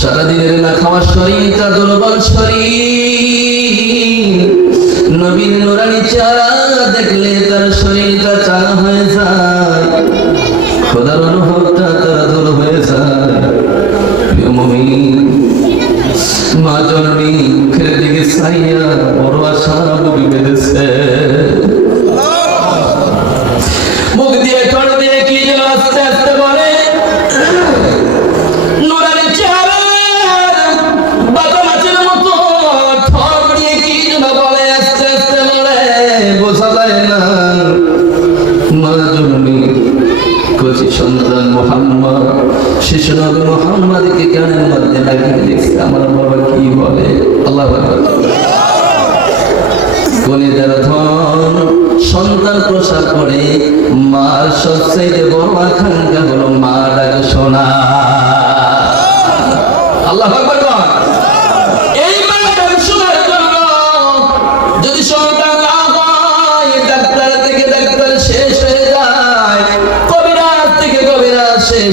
সারাদিনের না খাওয়া শরীরটা দুর্বল শরীর। নবীন নুরানি চারা দেখলে তার শরীরটা চারা হয়ে যায়। খোদার অনুভবটা তার দূর হয়ে যায়। মা জননী, মুখের দিকে সাইয়া বড় আশা বুক বেঁধেছে। মুখ দিয়ে ঠোঁট দিয়ে কি আস্তে আস্তে মোহাম্মদ। শিশু নবী মোহাম্মদকে কানের মধ্যে লাগিয়ে দেখছি আমার বাবা কি বলে। আল্লাহ সন্তান প্রসার করে মার সবচেয়ে বড় আকাঙ্ক্ষা হলো মা ডাক সোনা আল্লাহ